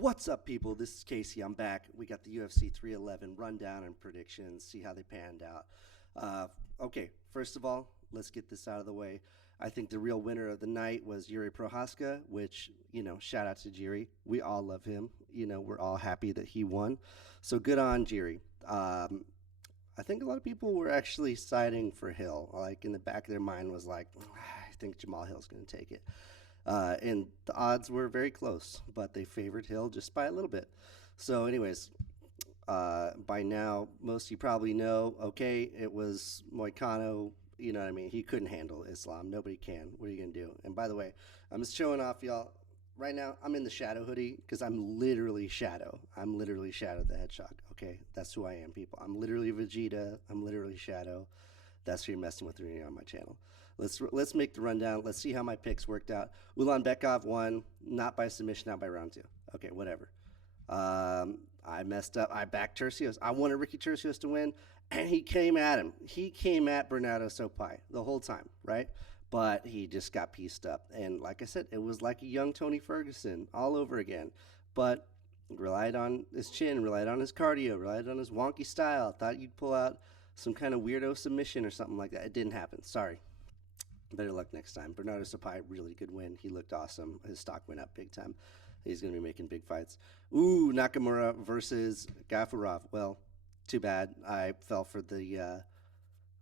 What's up, people? This is Casey. I'm back. We got the UFC 311 rundown and predictions, see how they panned out. Okay, first of all, let's get this out of the way. I think the real winner of the night was Jiri Prochazka, which, shout out to Jiri. We all love him. We're all happy that he won. So good on Jiri. I think a lot of people were actually siding for Hill. Like, in the back of their mind was like, I think Jamal Hill's going to take it. And the odds were very close, but they favored Hill just by a little bit. So anyways, by now, most of you probably know, okay, it was Moicano. You know what I mean? He couldn't handle Islam. Nobody can. What are you going to do? And by the way, I'm just showing off, y'all. Right now, I'm in the Shadow hoodie because I'm literally Shadow. I'm literally Shadow the Hedgehog. Okay? That's who I am, people. I'm literally Vegeta. I'm literally Shadow. That's who you're messing with when you're on my channel. Let's make the rundown. Let's see how my picks worked out. Ulanbekov won, not by submission, not by round two. Okay, whatever. I messed up. I backed Tercios. I wanted Ricky Tercios to win, and he came at him. He came at Bernardo Sopai the whole time, right? But he just got pieced up. And like I said, it was like a young Tony Ferguson all over again. But relied on his chin, relied on his cardio, relied on his wonky style. Thought you'd pull out some kind of weirdo submission or something like that. It didn't happen. Sorry. Better luck next time. Bernardo Sopai, really good win. He looked awesome. His stock went up big time. He's going to be making big fights. Ooh, Nakamura versus Gafurov. Well, too bad. I fell for the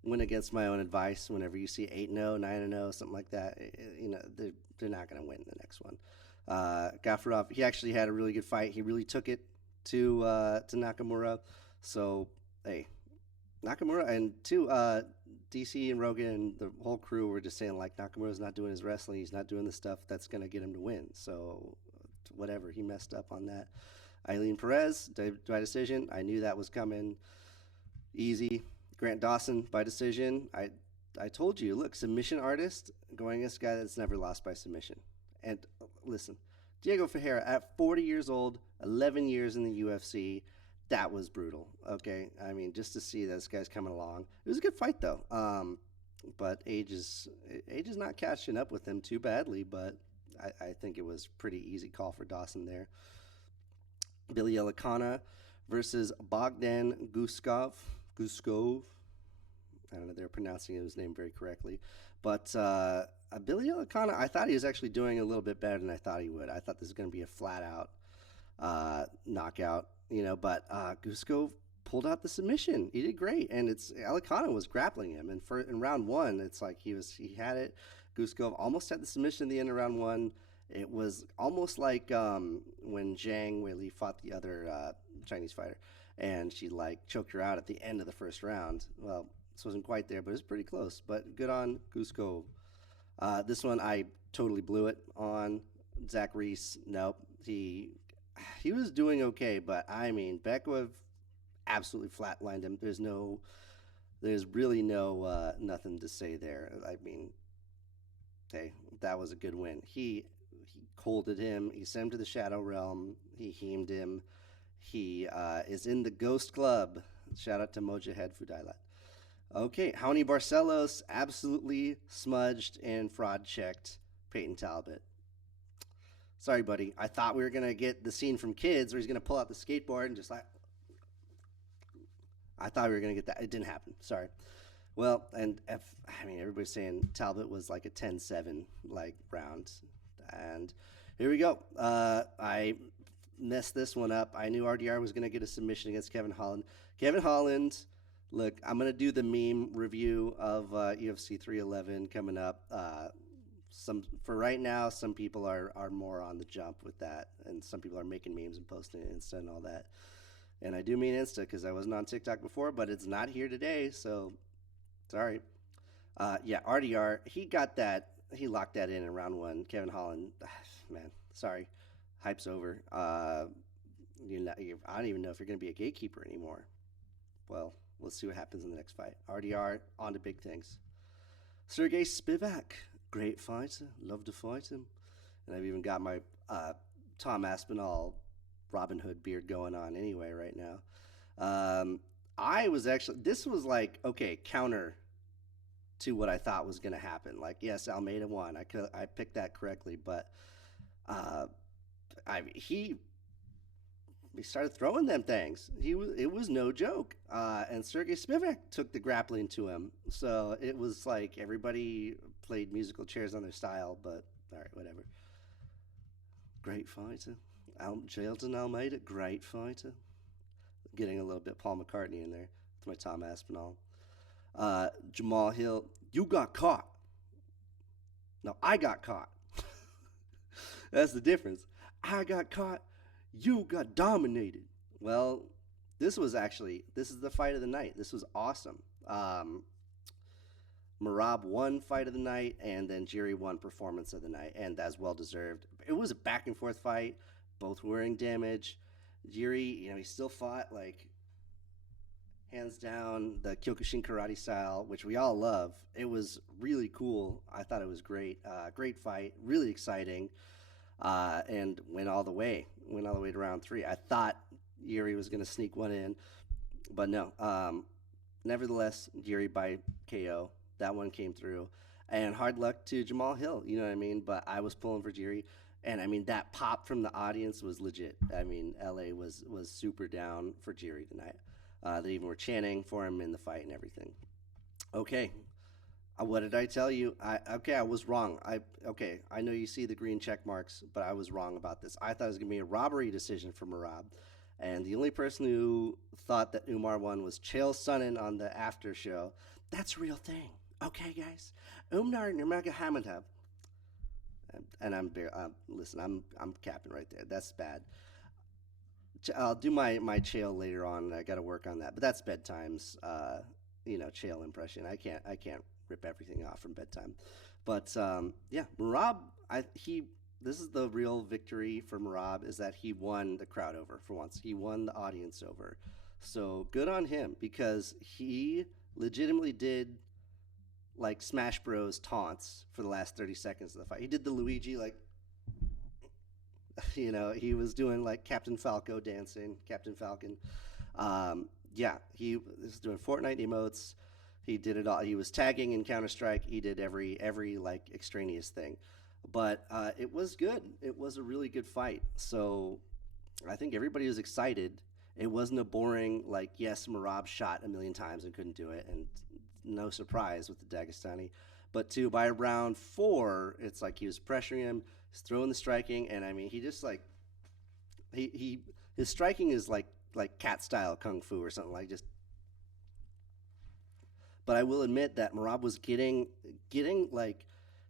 win against my own advice. Whenever you see 8-0, 9-0, something like that, they're not going to win the next one. Gafurov, he actually had a really good fight. He really took it to Nakamura. So, hey, Nakamura and DC and Rogan and the whole crew were just saying, like, Nakamura's not doing his wrestling. He's not doing the stuff that's going to get him to win. So, whatever. He messed up on that. Eileen Perez, by decision. I knew that was coming. Easy. Grant Dawson, by decision. I told you, look, submission artist going against a guy that's never lost by submission. And listen, Diego Ferreira, at 40 years old, 11 years in the UFC, that was brutal, okay? I mean, just to see this guy's coming along. It was a good fight, though. But age is not catching up with him too badly, but I think it was pretty easy call for Dawson there. Billy Elikana versus Bogdan Guskov. I don't know, they're pronouncing his name very correctly. But Billy Elikana, I thought he was actually doing a little bit better than I thought he would. I thought this was going to be a flat-out knockout. But Guskov pulled out the submission. He did great, and Elikana was grappling him. And in round one, it's like he had it. Guskov almost had the submission in the end of round one. It was almost like when Zhang Weili fought the other Chinese fighter, and she choked her out at the end of the first round. Well, this wasn't quite there, but it was pretty close. But good on Guskov. This one I totally blew it on. Zach Reese, nope. He was doing okay, but I mean, Bekwev absolutely flatlined him. There's really nothing to say there. I mean, hey, that was a good win. He colded him. He sent him to the Shadow Realm. He hemed him. He is in the Ghost Club. Shout out to Mojahed Fudailat. Okay, Raoni Barcelos absolutely smudged and fraud checked Payton Talbot. Sorry, buddy. I thought we were going to get the scene from Kids where he's going to pull out the skateboard and just I thought we were going to get that. It didn't happen. Sorry. Well, and everybody's saying Talbot was like a 10-7 round. And here we go. I messed this one up. I knew RDR was going to get a submission against Kevin Holland. Kevin Holland, look, I'm going to do the meme review of UFC 311 coming up. For right now, some people are more on the jump with that, and some people are making memes and posting it Insta and all that. And I do mean Insta because I wasn't on TikTok before, but it's not here today, so sorry. Yeah, RDR, he locked that in round one. Kevin Holland, man, sorry, hype's over. I don't even know if you're going to be a gatekeeper anymore. Well, let's see what happens in the next fight. RDR, on to big things. Sergey Spivak. Great fighter. Love to fight him. And I've even got my Tom Aspinall Robin Hood beard going on anyway right now. This was counter to what I thought was going to happen. Yes, Almeida won. I picked that correctly, but he he started throwing them things. It was no joke. And Sergey Spivak took the grappling to him. So it was like everybody played musical chairs on their style. But all right, whatever. Great fighter. Jailton Almeida, great fighter. Getting a little bit Paul McCartney in there with my Tom Aspinall. Jamal Hill, you got caught. No, I got caught. That's the difference. I got caught. You got dominated. Well, this is the fight of the night. This was awesome. Merab won fight of the night, and then Jiri won performance of the night, and that's well deserved. It was a back and forth fight, both wearing damage. Jiri, he still fought like hands down the Kyokushin karate style, which we all love. It was really cool. I thought it was great. Great fight, really exciting, and went all the way to round 3. I thought Jiri was going to sneak one in, but no. Nevertheless, Jiri by KO. That one came through, and hard luck to Jamal Hill. You know what I mean? But I was pulling for Jiri, and I mean that pop from the audience was legit. I mean, LA was super down for Jiri tonight. They even were chanting for him in the fight and everything. Okay, what did I tell you? I was wrong. I know you see the green check marks, but I was wrong about this. I thought it was gonna be a robbery decision for Merab, and the only person who thought that Umar won was Chael Sonnen on the after show. That's a real thing. Okay, guys. Umar Nurmagomedov. And listen, I'm capping right there. That's bad. I'll do my Chael later on. I got to work on that. But that's bedtime's Chael impression. I can't rip everything off from bedtime. But yeah, Merab. This is the real victory for Merab, is that he won the crowd over for once. He won the audience over. So good on him, because he legitimately did like Smash Bros taunts for the last 30 seconds of the fight. He did the Luigi, like, he was doing like Captain Falco dancing, Captain Falcon. He was doing Fortnite emotes. He did it all. He was tagging in Counter-Strike. He did every like extraneous thing. But it was good. It was a really good fight. So I think everybody was excited. It wasn't a boring, like, yes, Merab shot a million times and couldn't do it, and no surprise with the Dagestani. But by round 4, it's like he was pressuring him, he's throwing the striking, and I mean, he just like, his striking is like cat style kung fu or something, like just. But I will admit that Merab was getting like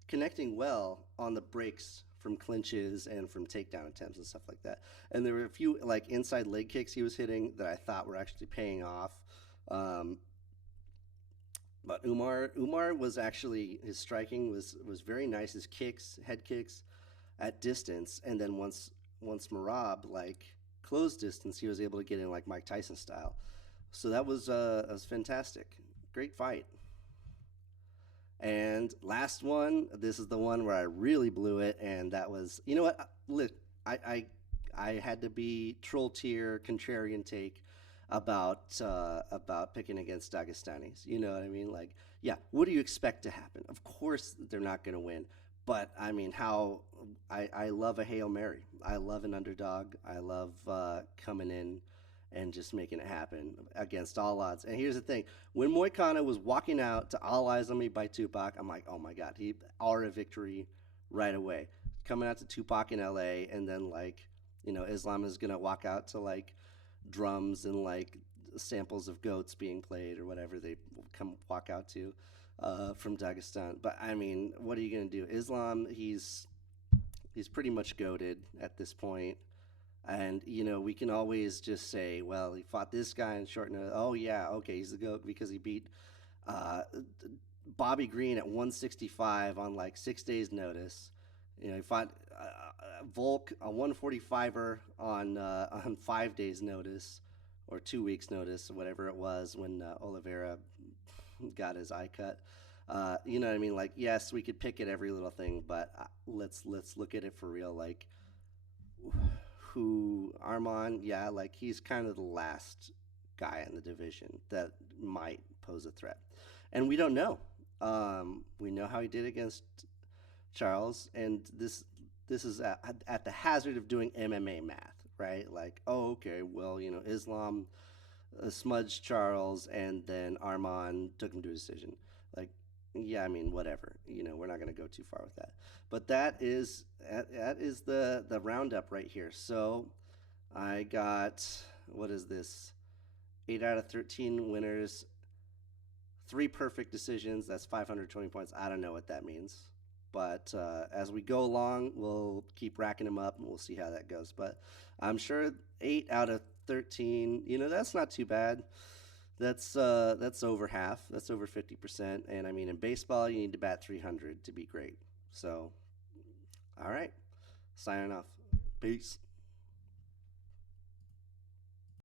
connecting well on the breaks from clinches and from takedown attempts and stuff like that. And there were a few like inside leg kicks he was hitting that I thought were actually paying off. But Umar was actually, his striking was very nice. His kicks, head kicks at distance, and then once Merab like closed distance, he was able to get in like Mike Tyson style. So that was fantastic. Great fight. And last one, this is the one where I really blew it, and that was, you know what? Look, I had to be troll tier contrarian take about picking against Dagestanis. You know what I mean? Like, yeah, what do you expect to happen? Of course they're not going to win, but I mean, I love a Hail Mary. I love an underdog. I love coming in and just making it happen against all odds. And here's the thing. When Moicano was walking out to All Eyes on Me by Tupac, I'm like, oh my God, he aura victory right away. Coming out to Tupac in LA, and then like, Islam is going to walk out to like drums and like samples of goats being played or whatever they walk out to from Dagestan. But I mean, what are you going to do? Islam, he's pretty much goated at this point. And, we can always just say, well, he fought this guy in short notice. Oh, yeah, okay, he's the GOAT because he beat Bobby Green at 165 on like 6 days' notice. He fought Volk, a 145er on 5 days' notice, or 2 weeks' notice, or whatever it was, when Oliveira got his eye cut. You know what I mean? Like, yes, we could pick at every little thing, but let's look at it for real. Like, who Arman, yeah, like he's kind of the last guy in the division that might pose a threat, and we don't know. We know how he did against Charles, and this is at the hazard of doing MMA math, right? Like, oh, okay, well, Islam smudged Charles, and then Arman took him to a decision. Like, yeah, I mean, whatever. We're not going to go too far with that. But that is the roundup right here. So I got, what is this? 8 out of 13 winners, 3 perfect decisions. That's 520 points. I don't know what that means. But as we go along, we'll keep racking them up and we'll see how that goes. But I'm sure 8 out of 13, that's not too bad. That's over half. That's over 50%. And I mean, in baseball, you need to bat 300 to be great. So, all right, signing off. Peace.